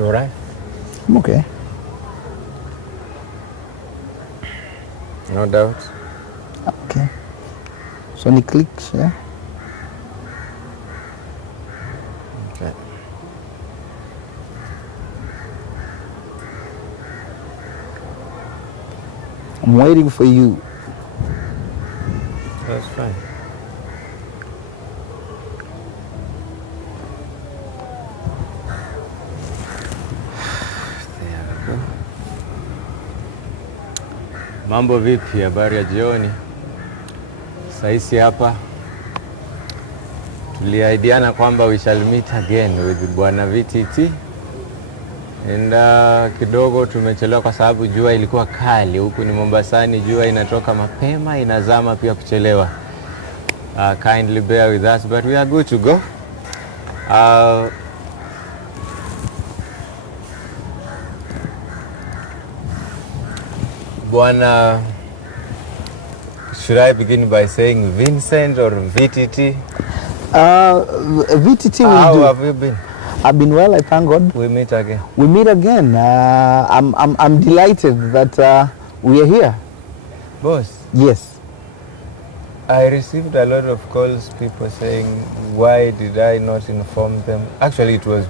You all right? I'm okay. No doubt. Okay. So any clicks, yeah? Okay. I'm waiting for you. That's fine. Mambo vipi? Habari ya jioni. Saisi hapa tuliahidiana kwamba we shall meet again with Bwana VTT, and kidogo tumechelewa kwa sababu jua ilikuwa kali. Huku ni Mombasani, jua inatoka mapema, inazama pia kuchelewa. Kindly bear with us, but we are good to go. Bwana, should I begin by saying Vincent or VTT? VTT will How do. have you been? I've been well, I thank God. We meet again. We meet again. I'm delighted that we are here. Boss, Yes. I received a lot of calls, people saying, why did I not inform them? Actually, it was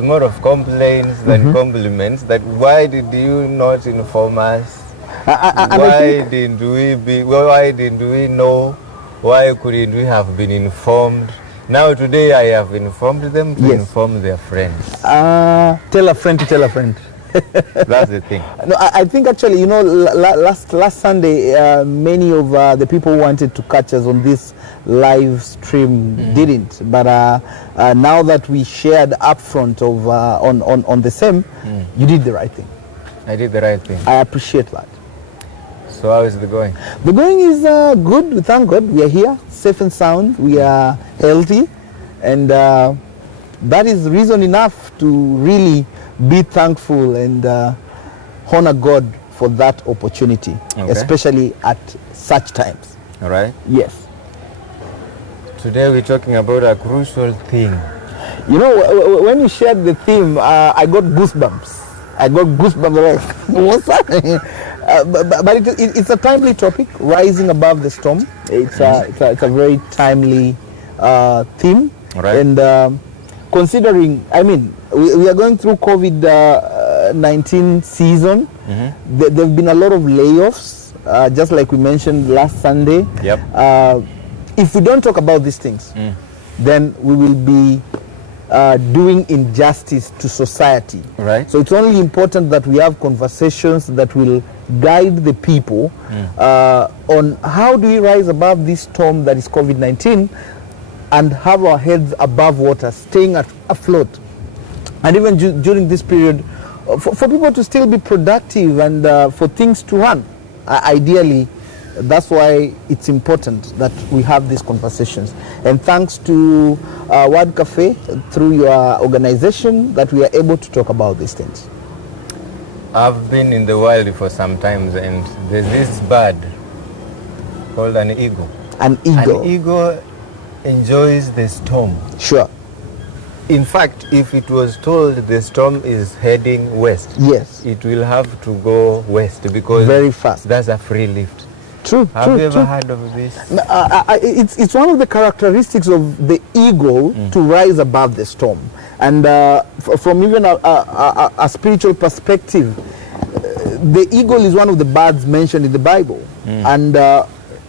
more of complaints than compliments, that why did you not inform us? Why didn't we know? Why couldn't we have been informed? Now today I have informed them to inform their friends. Tell a friend to tell a friend. That's the thing. No, I think actually, you know, last Sunday, many of the people who wanted to catch us on this live stream didn't. But now that we shared upfront of on the same, you did the right thing. I did the right thing. I appreciate that. So how is the going? The going is good. We thank God. We are here, safe and sound. We are healthy, and that is reason enough to really be thankful and honor God for that opportunity, especially at such times. All right. Yes. Today we're talking about a crucial thing. You know, when you shared the theme, I got goosebumps. Like, what's happening? But it's a timely topic, rising above the storm. It's a very timely theme. All right. And considering, I mean, we are going through COVID-19 season. There have been a lot of layoffs, just like we mentioned last Sunday. Yep. If we don't talk about these things, then we will be doing injustice to society. Right. So it's only important that we have conversations that will guide the people on how do we rise above this storm that is COVID-19 and have our heads above water, staying afloat. And even during this period, for people to still be productive and for things to run. Ideally, that's why it's important that we have these conversations. And thanks to Word Cafe, through your organization, that we are able to talk about these things. I've been in the wild for some time, and there's this bird called an eagle. An eagle. An eagle enjoys the storm. Sure. In fact, if it was told the storm is heading west, yes, it will have to go west because very fast. That's a free lift. True. Have you ever heard of this? It's one of the characteristics of the eagle to rise above the storm. And from even a spiritual perspective, the eagle is one of the birds mentioned in the Bible. And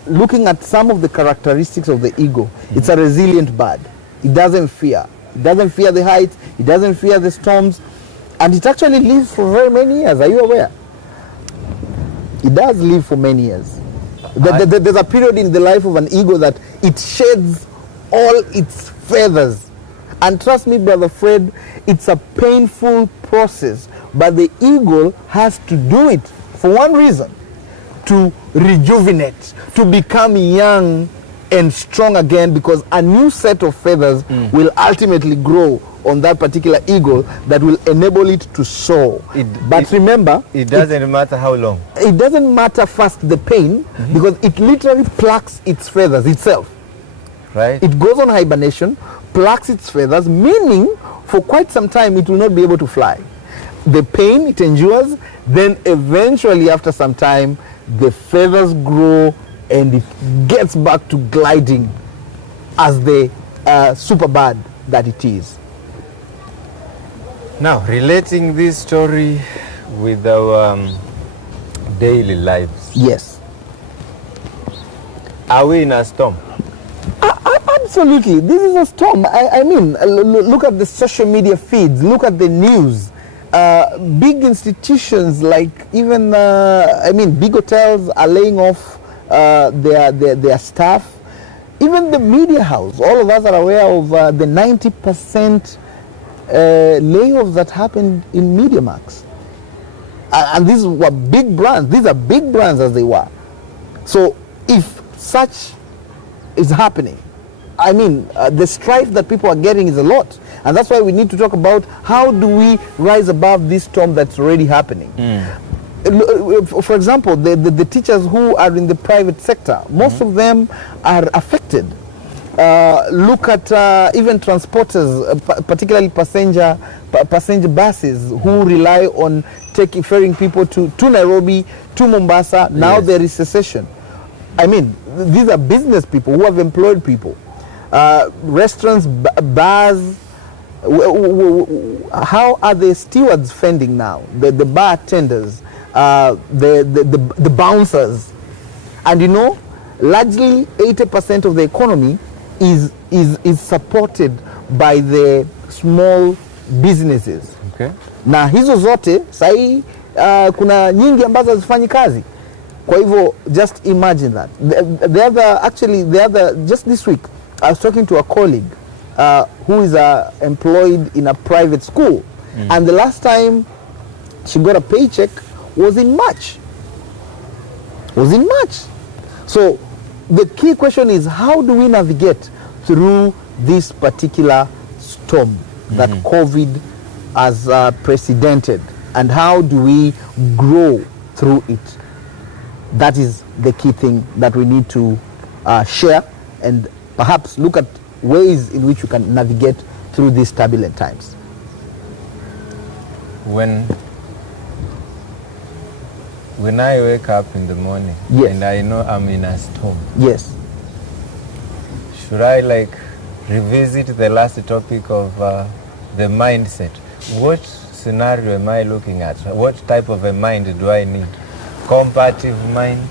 looking at some of the characteristics of the eagle, it's a resilient bird. It doesn't fear. It doesn't fear the heights. It doesn't fear the storms. And it actually lives for very many years. Are you aware? It does live for many years. There's a period in the life of an eagle that it sheds all its feathers. And trust me, Brother Fred, it's a painful process. But the eagle has to do it for one reason: to rejuvenate, to become young and strong again, because a new set of feathers will ultimately grow on that particular eagle that will enable it to soar. But remember, it doesn't matter how long. It doesn't matter first the pain, because it literally plucks its feathers itself. Right. It goes on hibernation, plucks its feathers, meaning for quite some time it will not be able to fly. The pain it endures, then eventually after some time the feathers grow and it gets back to gliding as the super bird that it is. Now, relating this story with our daily lives. Yes. Are we in a storm? Absolutely. This is a storm. I mean, look at the social media feeds, look at the news. Big institutions like even, big hotels are laying off their staff. Even the media house, all of us are aware of the 90% layoffs that happened in MediaMax. And these were big brands. These are big brands as they were. So if such is happening, I mean, the strife that people are getting is a lot. And that's why we need to talk about how do we rise above this storm that's already happening. For example, the teachers who are in the private sector, most of them are affected. Look at even transporters, particularly passenger buses who rely on ferrying people to Nairobi, to Mombasa. Now there is cessation. I mean, these are business people who have employed people. Restaurants, bars. How are the stewards fending now? The bartenders, the bouncers, and you know, largely 80% of the economy is supported by the small businesses. Okay. Na hizo zote sahi kuna nyingi ambazo hazifanyi kazi. Kwa hivyo just imagine that. The other just this week I was talking to a colleague who is employed in a private school, and the last time she got a paycheck was in March. So the key question is, how do we navigate through this particular storm that COVID has precedented, and how do we grow through it? That is the key thing that we need to share and perhaps look at ways in which we can navigate through these turbulent times. When I wake up in the morning, yes, and I know I'm in a storm, yes, should I revisit the last topic of the mindset? What scenario am I looking at? What type of a mind do I need? Combative mind?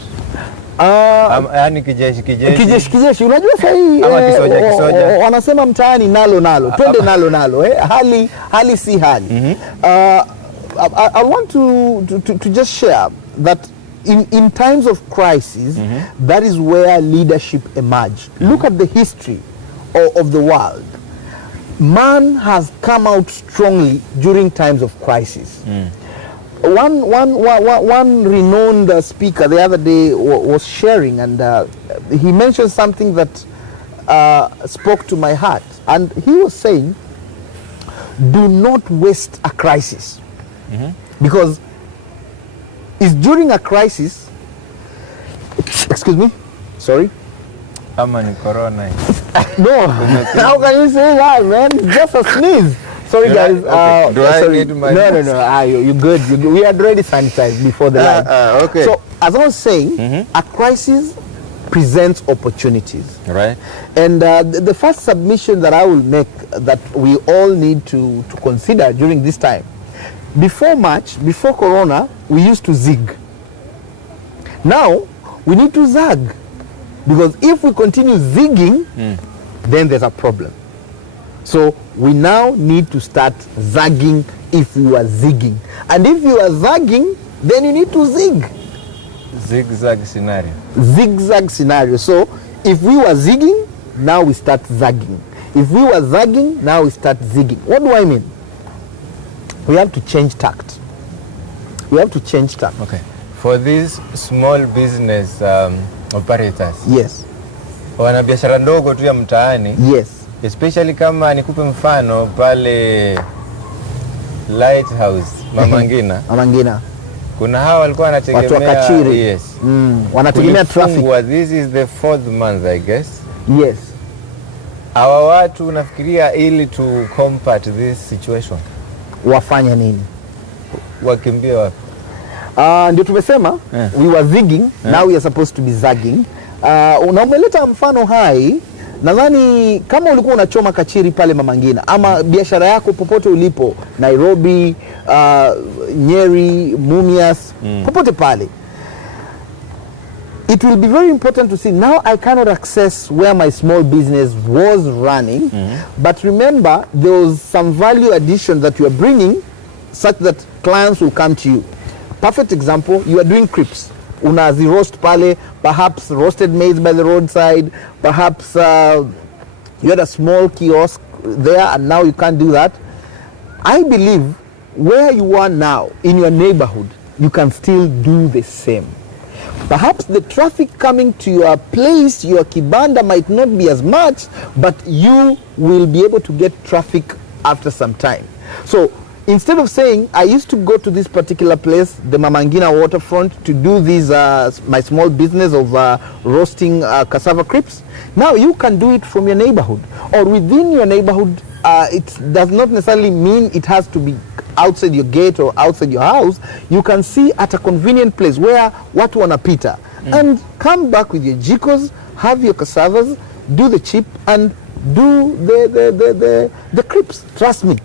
Yani kijeshi. Unajua sahi wanasema mtaani nalo twende nalo hali si hali. I want to just share that in times of crisis, that is where leadership emerged. Look at the history of the world. Man has come out strongly during times of crisis. One renowned speaker the other day was sharing, and he mentioned something that spoke to my heart. And he was saying, do not waste a crisis. Because it's during a crisis, excuse me, sorry. Corona. No, how can you say that, man? Just a sneeze. Sorry, guys. Okay. Do I need my No. You're good. We had already sanitized before the live. Okay. So, as I was saying, a crisis presents opportunities. Right. And the first submission that I will make that we all need to consider during this time, before March, before Corona, we used to zig. Now, we need to zag. Because if we continue zigging, then there's a problem. So we now need to start zagging if you are zigging. And if you are zagging, then you need to zig. Zigzag scenario. Zigzag scenario. So if we were zigging, now we start zagging. If we were zagging, now we start zigging. What do I mean? We have to change tact. Okay. For these small business operators. Yes. Wanabiashara ndogo tu ya mtaani. Yes. Especially kama nikupe mfano pale Lighthouse Mama Ngina. Kuna hawa walikuwa wanategemea watu wa Kachiri. Yes. Wanategemea traffic. This is the 4th month, I guess. Yes. Hawa watu unafikiria ili to combat this situation wafanya nini? wakimbie wapi? Ndio tumesema we were zigging, now we are supposed to be zagging. Na umeleta mfano hai. Nadhani kama ulikuwa unachoma kachiri pale Mama Ngina ama biashara yako popote ulipo, Nairobi, Nyeri, Mumias, popote pale, it will be very important to see, now I cannot access where my small business was running, but remember there was some value addition that you are bringing such that clients will come to you. Perfect example, you are doing crepes. Unazi roast pale, perhaps roasted maize by the roadside, perhaps you had a small kiosk there and now you can't do that. I believe where you are now in your neighborhood, you can still do the same. Perhaps the traffic coming to your place, your kibanda, might not be as much, but you will be able to get traffic after some time. So instead of saying, I used to go to this particular place, the Mama Ngina waterfront, to do this, my small business of roasting cassava crepes, now you can do it from your neighborhood. Or within your neighborhood, it does not necessarily mean it has to be outside your gate or outside your house. You can see at a convenient place where watu wanapita, and come back with your jikos, have your cassavas, do the chip, and do the crepes. Trust me,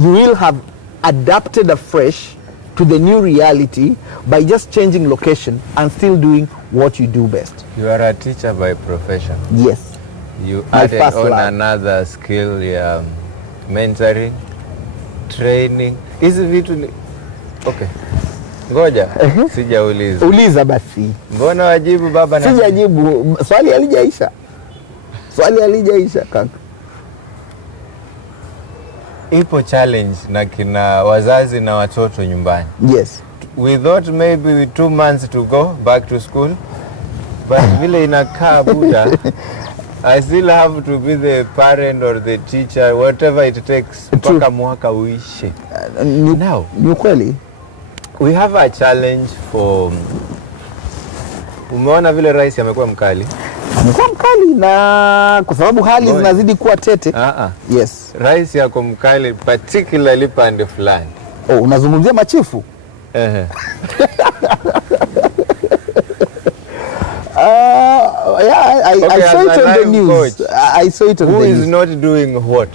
you will have adapted afresh to the new reality by just changing location and still doing what you do best. You are a teacher by profession. Yes. You My added first on love. another skill ya mentoring, training. Hizi vitu ni okay. Ngoja, sijauliza. Uliza basi. Mbona wajibu baba na Sijajibu. Swali halijaisha. Swali halijaisha kaka. ipo challenge na kina wazazi na watoto nyumbani. Yes. We thought maybe with 2 months to go back to school, but vile inakaa buda, I still have to be the parent or the teacher, whatever it takes, mpaka mwaka uishe. Now, ni kweli. We have a challenge for, umeona vile rais amekuwa mkali? Amekuwa mkali na kwa sababu hali zinazidi kuwa tete. Yes. Rais yako mkali particularly pande fulani. Oh, unazungumzia machifu? Yeah, I saw it on the news. I saw it on the news. Who is not doing what?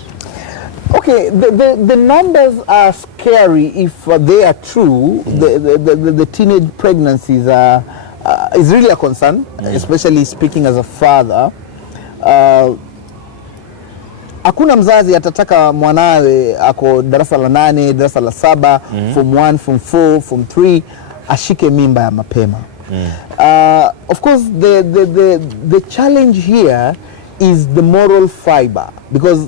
Okay, the numbers are scary if they are true. The teenage pregnancies is really a concern, especially speaking as a father. Hakuna mzazi atataka mwanawe ako darasa la 8, darasa la 7, form 1, form 4, form 3 ashike mimba ya mapema. Of course, the challenge here is the moral fiber, because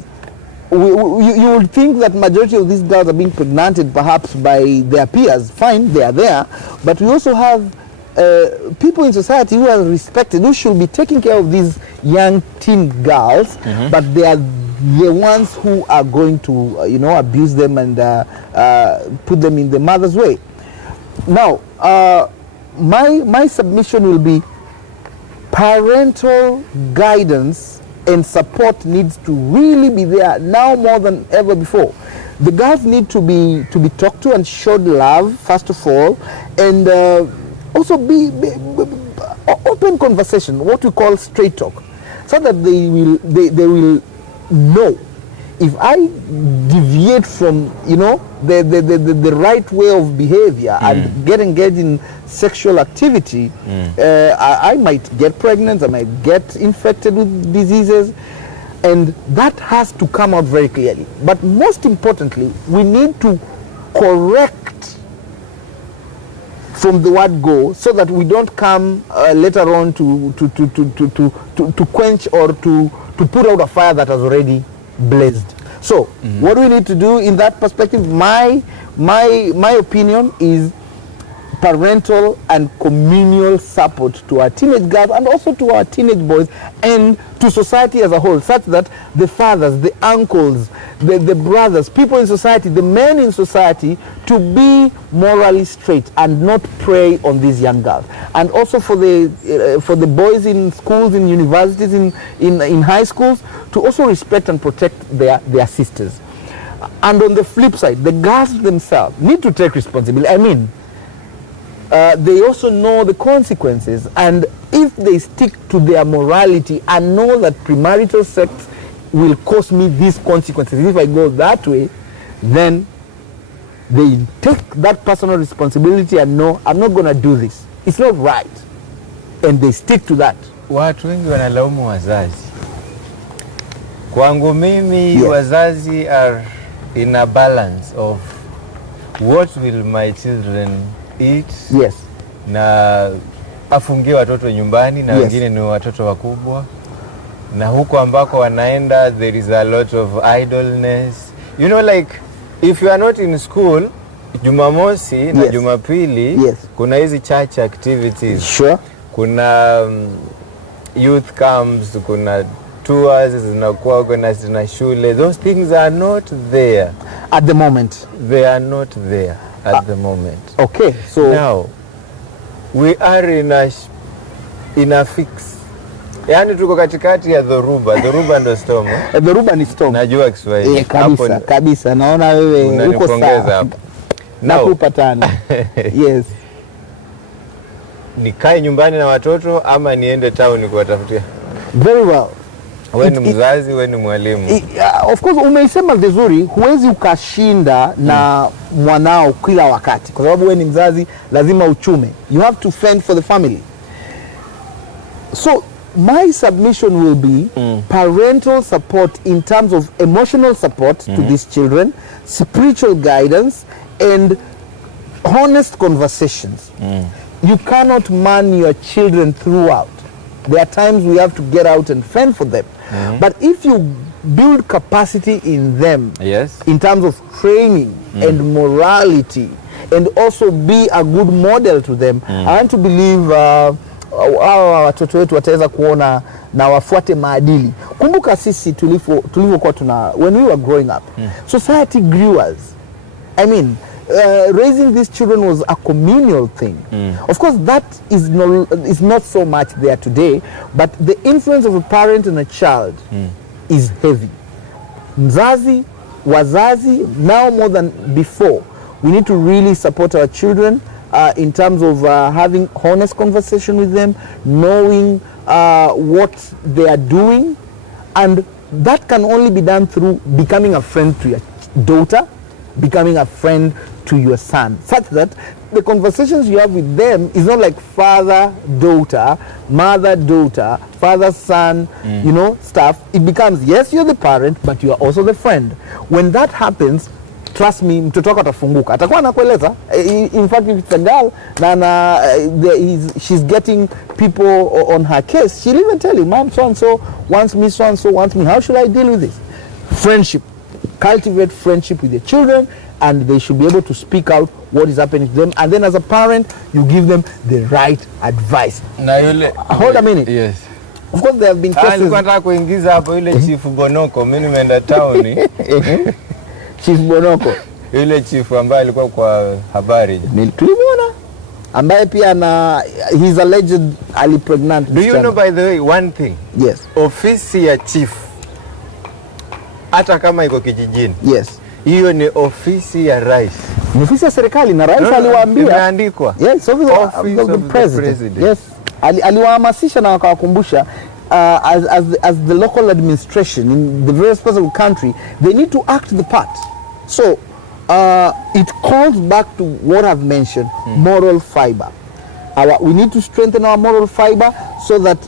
you would think that majority of these girls are being pregnanted perhaps by their peers. Fine, they are there, but we also have people in society who are respected, who should be taking care of these young teen girls, but they are the ones who are going to abuse them and put them in the mother's way. Now, my submission will be parental guidance and support needs to really be there now more than ever before. The girls need to be talked to and showed love first of all, and also be open conversation, what we call straight talk, so that they will know if I deviate from the right way of behavior and get engaged in sexual activity, I might get pregnant, I might get infected with diseases, and that has to come out very clearly. But most importantly, we need to correct from the word go, so that we don't come later on to quench or to put out a fire that has already blazed. So what we need to do in that perspective, my opinion is parental and communal support to our teenage girls and also to our teenage boys and to society as a whole, such that the fathers, the uncles, the brothers, people in society, the men in society, to be morally straight and not prey on these young girls. And also for the boys in schools, in universities, in high schools, to also respect and protect their sisters. And on the flip side, the girls themselves need to take responsibility. I mean, they also know the consequences, and if they stick to their morality and know that premarital sex will cause me these consequences if I go that way, then they take that personal responsibility and know, I'm not going to do this. It's not right. And they stick to that. Watu wengi wanalaumu wazazi. Kwangu mimi, Yes. wazazi are in a balance of what will my children eat, Yes. na afungie watoto nyumbani na Yes. wengine ni watoto wakubwa, na huko ambako wanaenda there is a lot of idleness. You know, like if you are not in school, Jumamosi na Yes. Jumapili, Yes. kuna hizi church activities, Sure. kuna youth camps, kuna tours zinakuwa, kuna zina shule. Those things are not there. At the moment. They are not there at the moment. Okay. So Now, we are in a fix. Yani tuko katikati ya dhoruba. Dhoruba ndo storm. dhoruba ni storm. Najua Kiswahili. Kabisa, kabisa. Naona wewe uko Unanipongeza sawa. hapo. Now, Nakupa tano. Yes. nikae nyumbani na watoto ama niende town kuwatafutia? Very well. Wewe ni mzazi, wewe ni mwalimu. Of course umeisema vizuri, huwezi ukashinda na mwanao kila wakati, kwa sababu wewe ni mzazi, lazima uchume. You have to fend for the family. So my submission will be parental support in terms of emotional support to these children, spiritual guidance, and honest conversations. You cannot man your children throughout. There are times we have to get out and fend for them. But if you build capacity in them, Yes. in terms of training and morality, and also be a good model to them, I want to believe hawa watoto wetu wataweza kuona na wafuate maadili. Kumbuka sisi tulivyokuwa when we were growing up, society grew us. I mean, raising these children was a communal thing. Of course, that is not so much there today, but the influence of a parent and a child is heavy. Mzazi, wazazi, now more than before, we need to really support our children in terms of having honest conversation with them, knowing what they are doing, and that can only be done through becoming a friend to your daughter, becoming a friend to your son, such that the conversations you have with them is not like father-daughter, mother-daughter, father-son, you know, stuff. It becomes, yes, you're the parent, but you are also the friend. When that happens, trust me, mtoto wako atafunguka. Atakuwa anakueleza. In fact, if it's a girl, she's getting people on her case, she'll even tell you, Mom, so-and-so wants me, so-and-so wants me. How should I deal with this? Friendship. Cultivate friendship with your children, and they should be able to speak out what is happening to them. And then as a parent, you give them the right advice. Na yule, Hold a minute. Yes. Of course, there have been cases. Nilikuwa nataka kuingiza hapo yule chifu Bonoko. Mimi nimeenda town. Chief Bonoko. Yule chifu ambaye alikuwa kwa habari. Tulimuona. Ambaye pia he's alleged ali pregnant. Do you know, by the way, one thing? Yes. Ofisi ya chief, hata kama iko kijijini, Yes. hiyo ni ofisi ya rais. Ni ofisi ya serikali na rais aliwaambia. Imeandikwa. Yes, office of the president. Yes. Aliwahamasisha na wakawakumbusha as the local administration in the various parts of the country, they need to act the part. So it calls back to what I've mentioned, moral fiber. We need to strengthen our moral fiber so that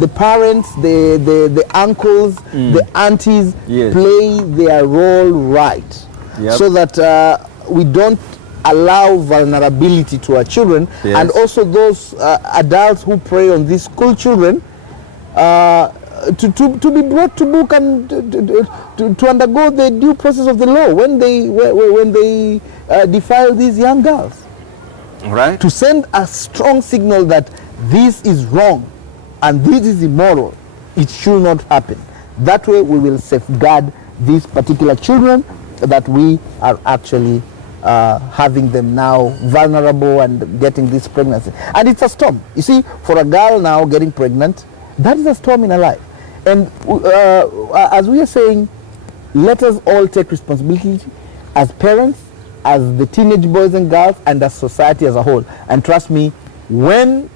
the parents, the uncles, the aunties play their role right. Yep. So that we don't allow vulnerability to our children, and also those adults who prey on these school children to be brought to book and to undergo the due process of the law when they defile these young girls. Right. to send a strong signal that this is wrong and this is immoral. It should not happen. That way we will safeguard these particular children that we are actually having them now vulnerable and getting this pregnancy. And it's a storm. You see, for a girl now getting pregnant, that is a storm in her life. And as we are saying, let us all take responsibility as parents, as the teenage boys and girls, and as society as a whole. And trust me, when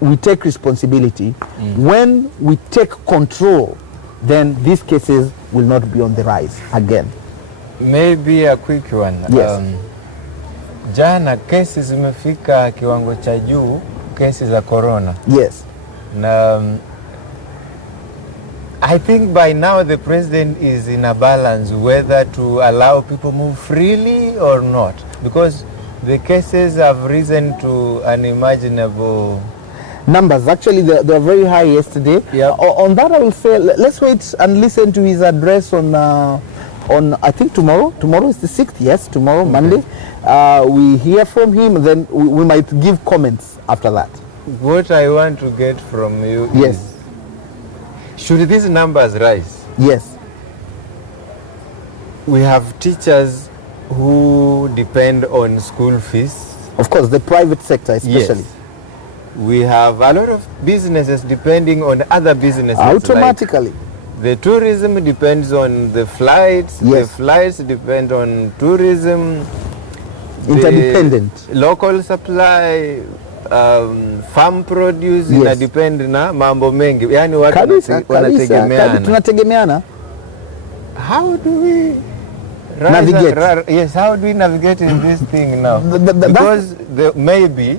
we take responsibility, when we take control, then these cases will not be on the rise again. Maybe a quick one. Yes. Jana kesi zimefika kiwango cha juu, kesi za corona. Yes. Na I think by now the president is in a balance whether to allow people move freely or not, because the cases have risen to unimaginable numbers. Actually, they were very high yesterday. Yep. On that, I will say, let's wait and listen to his address on I think tomorrow. Tomorrow is the 6th. Yes, tomorrow, okay. Monday. We hear from him, then we might give comments after that. What I want to get from you yes. is, should these numbers rise? Yes. We have teachers who depend on school fees. Of course, the private sector especially. Yes. We have a lot of businesses depending on other businesses. Automatically. Like the tourism depends on the flights. Yes. The flights depend on tourism. Interdependent. The local supply, farm produce, yes. Inadepend na mambo mengi. Yani watu wanategemeana. Tunategemeana. How do we navigate? Yes, how do we navigate in this thing now? Because maybe,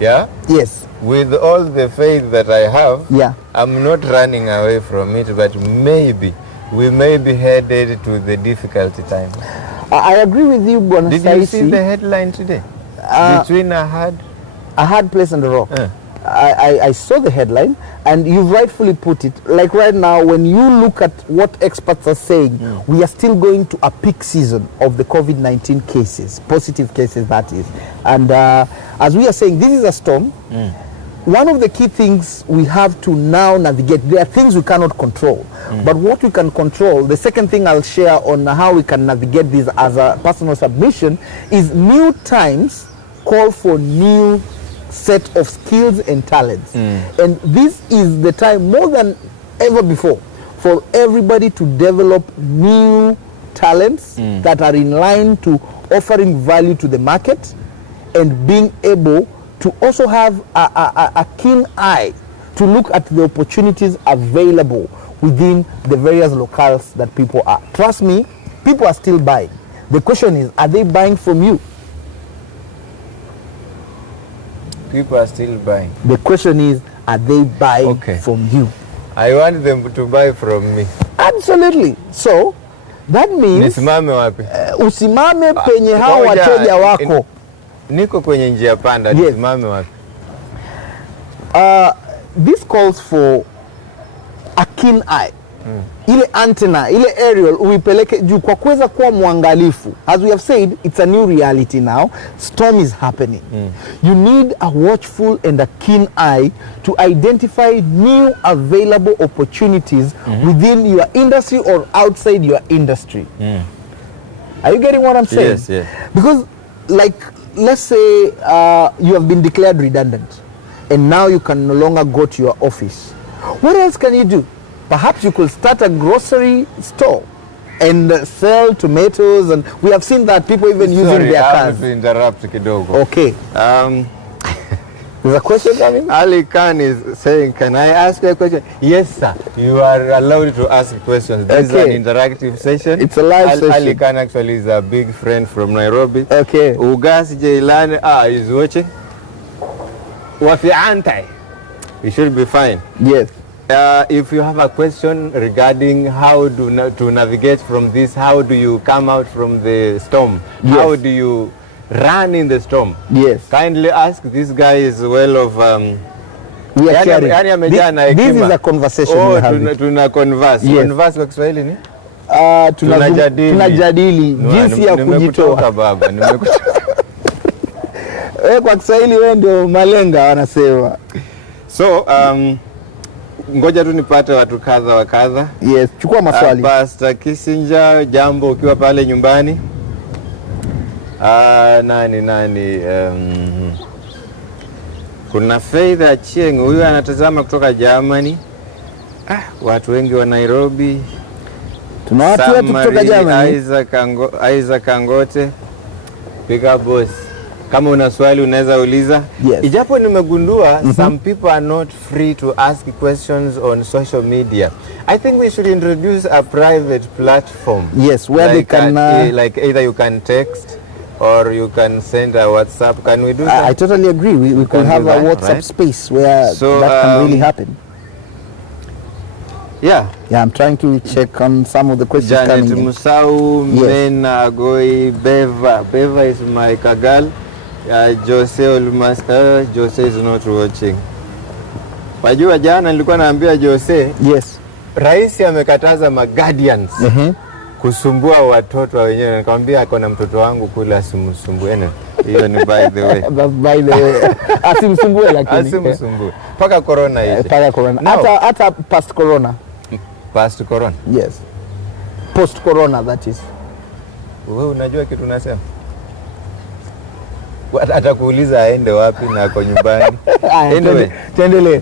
yeah? Yes. With all the faith that I have, yeah. I'm not running away from it, but maybe we may be headed to the difficult time. I agree with you, Bwana Saisi. Did you see the headline today? Between a hard place and a rock. I saw the headline, and you rightfully put it. Like right now, when you look at what experts are saying, we are still going to a peak season of the COVID-19 cases, positive cases that is. And as we are saying, this is a storm. One of the key things we have to now navigate, there are things we cannot control. But what we can control, the second thing I'll share on how we can navigate this as a personal submission, is new times call for new set of skills and talents. And this is the time more than ever before for everybody to develop new talents that are in line to offering value to the market and being able to also have a keen eye to look at the opportunities available within the various locales that people are. Trust me, people are still buying. The question is, are they buying from you? People are still buying. The question is, are they buying from you? I want them to buy from me. Absolutely. So, that means nisimame wapi? Usimame penye hao wateja wako. Niko kwenye njia panda, nisimame wapi? This calls for a keen eye. Ile antenna, ile aerial uipeleke juu kwa kuweza kuwa mwangalifu. As we have said, it's a new reality now. Storm is happening. You need a watchful and a keen eye to identify new available opportunities within your industry or outside your industry. Are you getting what I'm saying? Yes, yes. Because, like, let's say you have been declared redundant and now you can no longer go to your office. What else can you do? Perhaps you could start a grocery store and sell tomatoes, and we have seen that people even using their cars. I have to interrupt kidogo. Okay. There's a question coming? Ali Khan is saying, can I ask you a question? Yes, sir. You are allowed to ask questions. This is an interactive session. It's a live session. Ali Khan actually is a big friend from Nairobi. Okay. Ugas Jailani is watching. Wafi antai. You should be fine. Yes. If you have a question regarding how to navigate from this, how do you come out from the storm? Yes. How do you run in the storm? Yes. Kindly ask. This guy is well of... we are sharing. This is a conversation we have. Tuna converse. Yes. Converse kwa Kiswahili ni? Tunajadili jinsi ya kujitoa. Nimekutoka baba. Wewe kwa Kiswahili wewe ndio malenga wanasema. So ngoja tu nipate watu kadha wa kadha. Yes, chukua maswali. Pastor Kissinger, jambo ukiwa pale nyumbani. Nani kuna Faith Achieng, huyu anatazama kutoka Germany. Watu wengi wa Nairobi. Tuna watu wetu kutoka Germany. Isaac Kangote. Piga boss. Kama una swali unaweza uliza. Yes. Ijapo nimegundua some people are not free to ask questions on social media. I think we should introduce a private platform. Yes, where like they can like either you can text or you can send a WhatsApp. Can we do that? I totally agree. We could have a WhatsApp space where that can really happen. Yeah. Yeah, I'm trying to check on some of the questions Janet coming in. Musau, Mena Agoi, Beva. Beva is my kagal. Jose Olmas, Jose is not watching. Wajua jana nilikuwa naambia Jose, yes, rais amekataza guardians kusumbua watoto wenyewe. Nikamwambia akona mtoto wangu kula asimsumbue. Hiyo ni by the way. By the way. Asimsumbue lakini. Asimsumbue. Paka corona hiyo. Paka corona. Hata past corona. Past corona. Yes. Post corona, that is. Wewe unajua kitu nasema? Atakuuliza aende wapi na ako nyumbani. Anyway, tuendelee.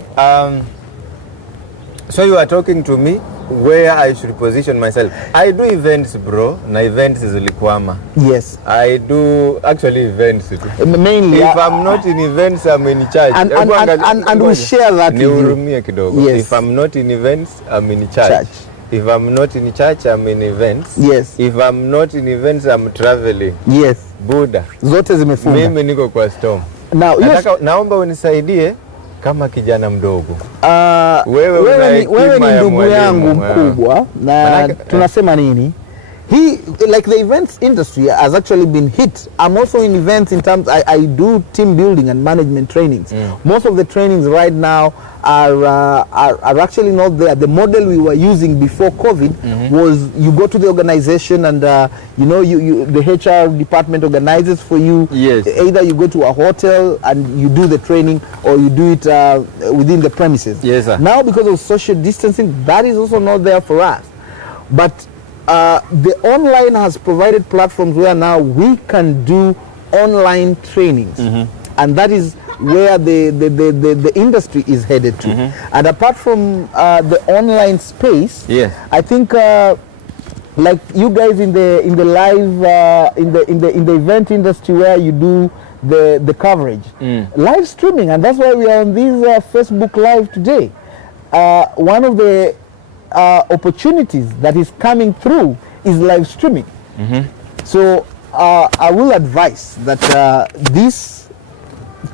So you are talking to me where I should position myself. I do events, bro. Na events zilikwama. Yes. I do actually events. Mainly. If I'm not in events, I'm in church. And we share that with you. Nihurumie kidogo. Yes. If I'm not in events, I'm in church. If I'm not in church, I'm in events. Yes. If I'm not in events, I'm traveling. Yes. Buda. Zote zimefunga. Mimi niko kwa storm. Now, naomba unisaidie kama kijana mdogo. Wewe ni ndugu yangu mkubwa na tunasema nini? Like the events industry has actually been hit. I'm also in events in terms, I do team building and management trainings. Most of the trainings right now are actually not there. The model we were using before COVID was you go to the organization and the HR department organizes for you. Yes. Either you go to a hotel and you do the training or you do it within the premises. Yes, sir. Now because of social distancing, that is also not there for us. But the online has provided platforms where now we can do online trainings, and that is where the industry is headed to. And apart from the online space, yes, I think like you guys in the live in the event industry where you do the coverage, live streaming, and that's why we are on this Facebook Live today. One of the opportunities that is coming through is live streaming. So I will advise that this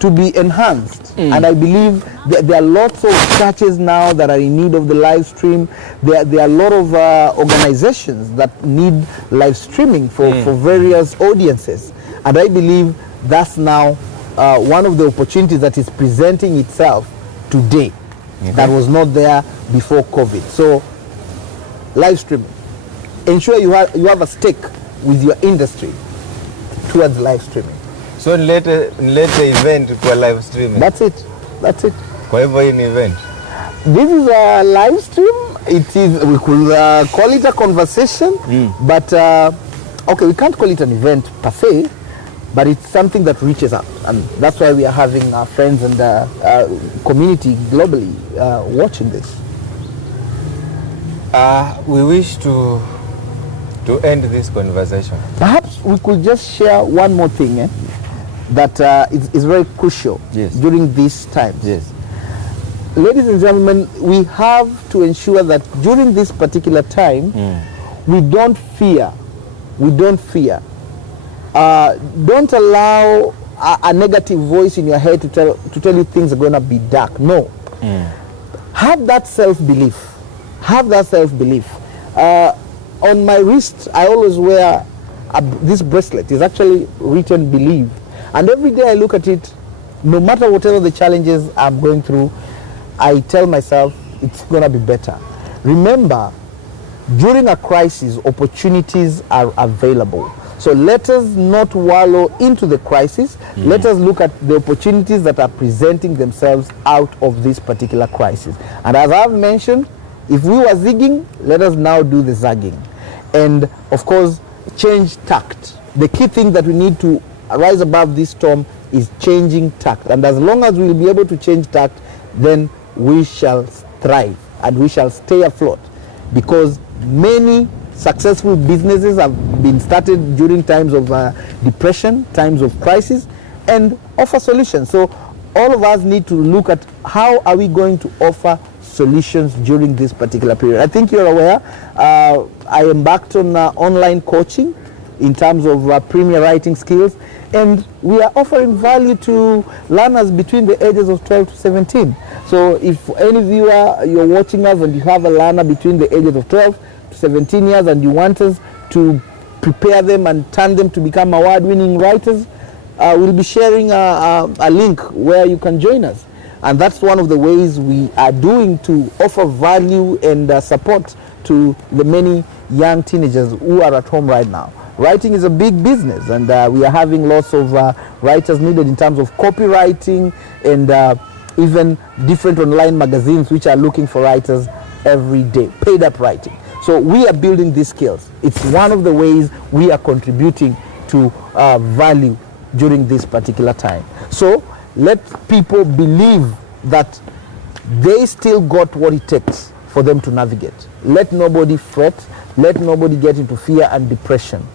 to be enhanced, and I believe there are lots of churches now that are in need of the live stream. There are a lot of organizations that need live streaming for various audiences, and I believe that's now one of the opportunities that is presenting itself today. That was not there before COVID. So, live streaming. Ensure you have a stake with your industry towards live streaming. So let the event kwa live streaming. That's it. That's it. Kwa hivyo hii ni event. This is a live stream. It is, we could call it a conversation, but okay, we can't call it an event per se. But it's something that reaches out, and that's why we are having our friends and community globally watching this. We wish to end this conversation. Perhaps we could just share one more thing that is very crucial during these times. Yes. Ladies and gentlemen, we have to ensure that during this particular time, we don't fear. We don't fear. Don't allow a negative voice in your head to tell you things are going to be dark. No. Have that self-belief. Have that self-belief. On my wrist, I always wear this bracelet. It's actually written "Believe." And every day I look at it, no matter whatever the challenges I'm going through, I tell myself it's going to be better. Remember, during a crisis, opportunities are available. So let us not wallow into the crisis. Let us look at the opportunities that are presenting themselves out of this particular crisis. And as I've mentioned, if we were zigging, let us now do the zagging. And of course, change tact. The key thing that we need to rise above this storm is changing tact. And as long as we will be able to change tact, then we shall thrive and we shall stay afloat, because many successful businesses have been started during times of depression, times of crisis, and offer solutions. So all of us need to look at how are we going to offer solutions during this particular period. I think you're aware, I embarked on online coaching in terms of premier writing skills, and we are offering value to learners between the ages of 12 to 17. So if any viewer, you're watching us and you have a learner between the ages of 12 to 17 years and you want us to prepare them and turn them to become award-winning writers, we'll be sharing a link where you can join us. And that's one of the ways we are doing to offer value and support to the many young teenagers who are at home right now. Writing is a big business, and we are having lots of writers needed in terms of copywriting and even different online magazines which are looking for writers every day, paid up writing. So we are building these skills. It's one of the ways we are contributing to value during this particular time. So let people believe that they still got what it takes for them to navigate. Let nobody fret. Let nobody get into fear and depression.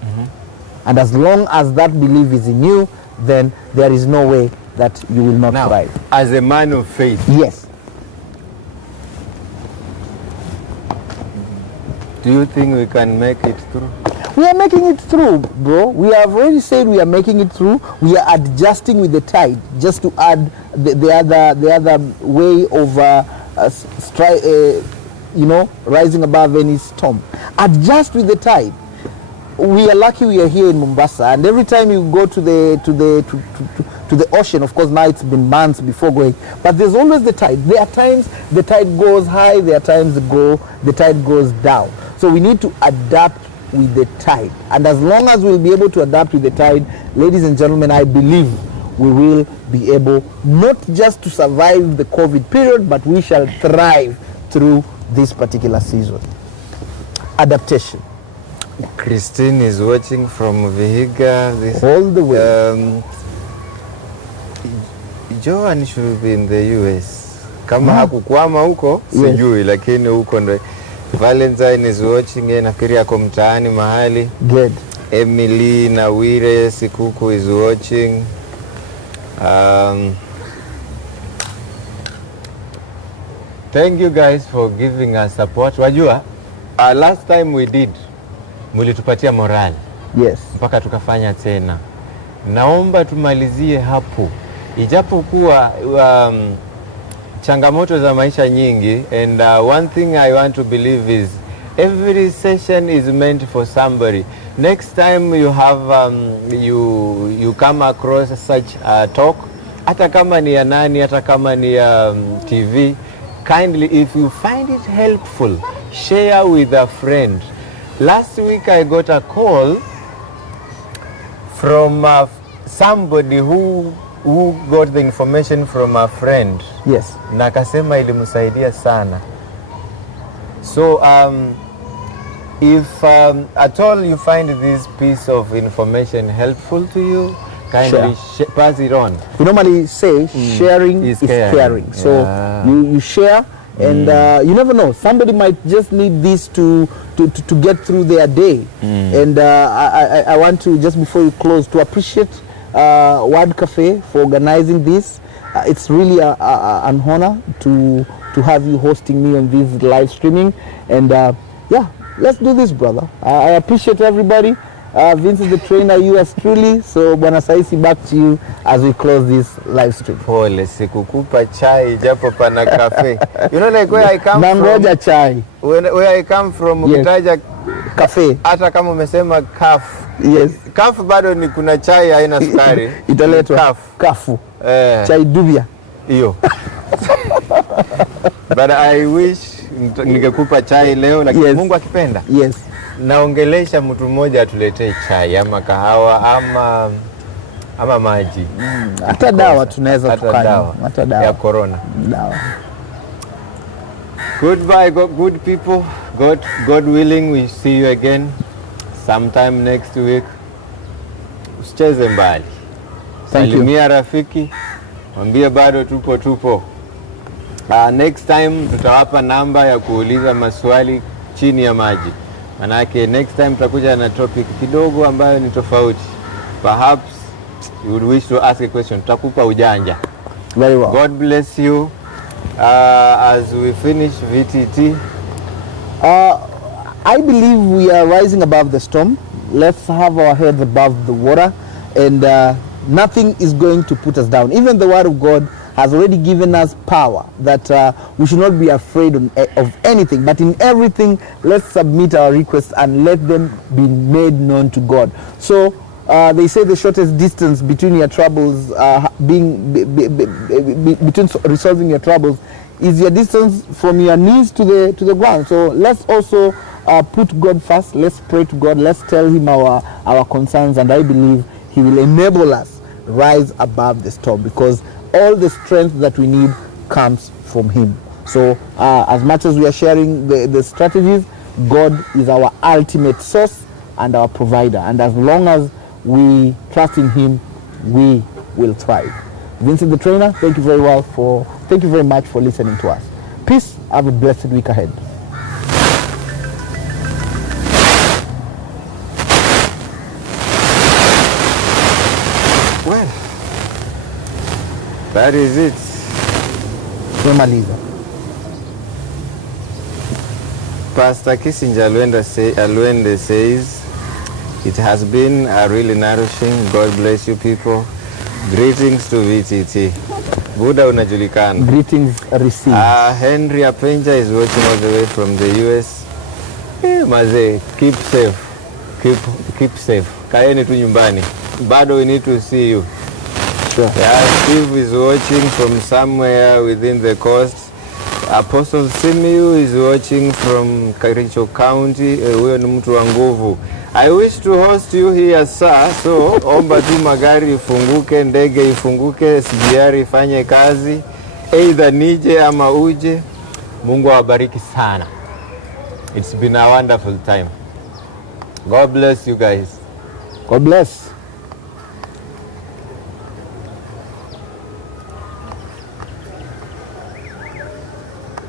And as long as that belief is in you, then there is no way that you will not thrive. As a man of faith, yes, do you think we can make it through? we are making it through, bro. We have already said we are making it through. We are adjusting with the tide, just to add the other way of rising above any storm. Adjust with the tide. We are lucky we are here in Mombasa, and every time you go to the ocean, of course now it's been months before going, but there's always the tide. There are times the tide goes high, there are times the tide goes down. So we need to adapt with the tide, and as long as we'll be able to adapt with the tide, ladies and gentlemen, I believe we will be able not just to survive the COVID period, but we shall thrive through this particular season. Adaptation. Christine is watching from Vihiga. All the way. Joan should be in the US. Kama hakukwama huko, sijui, lakini huko ndo. Valentine is watching, nafikiri yako mtaani mahali. Good. Emily na Wire Sikuku is watching. Thank you guys for giving us support. Wajua, last time we did, mulitupatia morale. Yes. Mpaka tukafanya tena. Naomba tumalizie hapo. Ijapokuwa changamoto za maisha nyingi, and one thing I want to believe is every session is meant for somebody. Next time you have you come across such a talk, hata kama ni ya nani, hata kama ni ya TV, kindly, if you find it helpful, share with a friend. Last week I got a call from somebody who got the information from a friend. Yes. Na akasema ilimsaidia sana. So if at all you find this piece of information helpful to you, kindly pass it on. We normally say sharing is caring. So you share, and you never know, somebody might just need this to get through their day. And I want to, just before you close, to appreciate Word Cafe for organizing this. It's really an honor to have you hosting me on this live streaming, and yeah, let's do this, brother. I appreciate everybody. Vince is the trainer, yours truly. So Bwana Saisi, back to you as we close this live stream. Pole, sikukupa chai japo pana cafe. You know, like where I come from. Nangoja chai. Where I come from, ukitaja cafe. Hata kama umesema kafu. Yes. Kafu bado ni kuna chai haina sukari. Italetwa kafu. Chai dubia. Iyo. But I wish ningekupa chai leo, lakini Mungu akipenda. Yes. naongelesha mtu mmoja atuletee chai ama kahawa ama maji. Hata dawa tunaweza tukanywa. Hata dawa ya corona. Dawa. Goodbye, good people. God willing, we see you again sometime next week. Usicheze mbali. Salimia rafiki, mwambie bado tupo. Next time tutawapa namba ya kuuliza maswali chini ya maji. Manake next time tutakuja na topic kidogo ambayo ni tofauti. Perhaps you would wish to ask a question. Tutakupa ujanja. Very well. God bless you. As we finish VTT, I believe we are rising above the storm. Let's have our heads above the water, and nothing is going to put us down. Even the word of God has already given us power that we should not be afraid of anything, but in everything let's submit our requests and let them be made known to God. So they say the shortest distance between your troubles between resolving your troubles is your distance from your knees to the ground. So let's also put God first. Let's pray to God. Let's tell him our concerns, and I believe he will enable us rise above the storm, because all the strength that we need comes from him. So as much as we are sharing the strategies, God is our ultimate source and our provider, and as long as we trust in him, we will thrive. Vincent the Trainer, thank you very much for listening to us. Peace. Have a blessed week ahead. Well, that is it. Tumemaliza. Pastor Kissinger Alwende says, it has been a really nourishing. God bless you people. Greetings to VTT. Buddha unajulikana. Greetings received. Henry Apenja is watching all the way from the US. Maze, keep safe. Keep safe. Kaeni tu nyumbani. Bado we need to see you. Sure. Yeah, Steve is watching from somewhere within the coast. Apostle Simiyu is watching from Kericho County. Huyo ni mtu wa nguvu. I wish to host you here, sir. So, omba tu magari ifunguke, ndege ifunguke, SGR ifanye kazi. Either nije ama uje. Mungu awabariki sana. It's been a wonderful time. God bless you guys. God bless.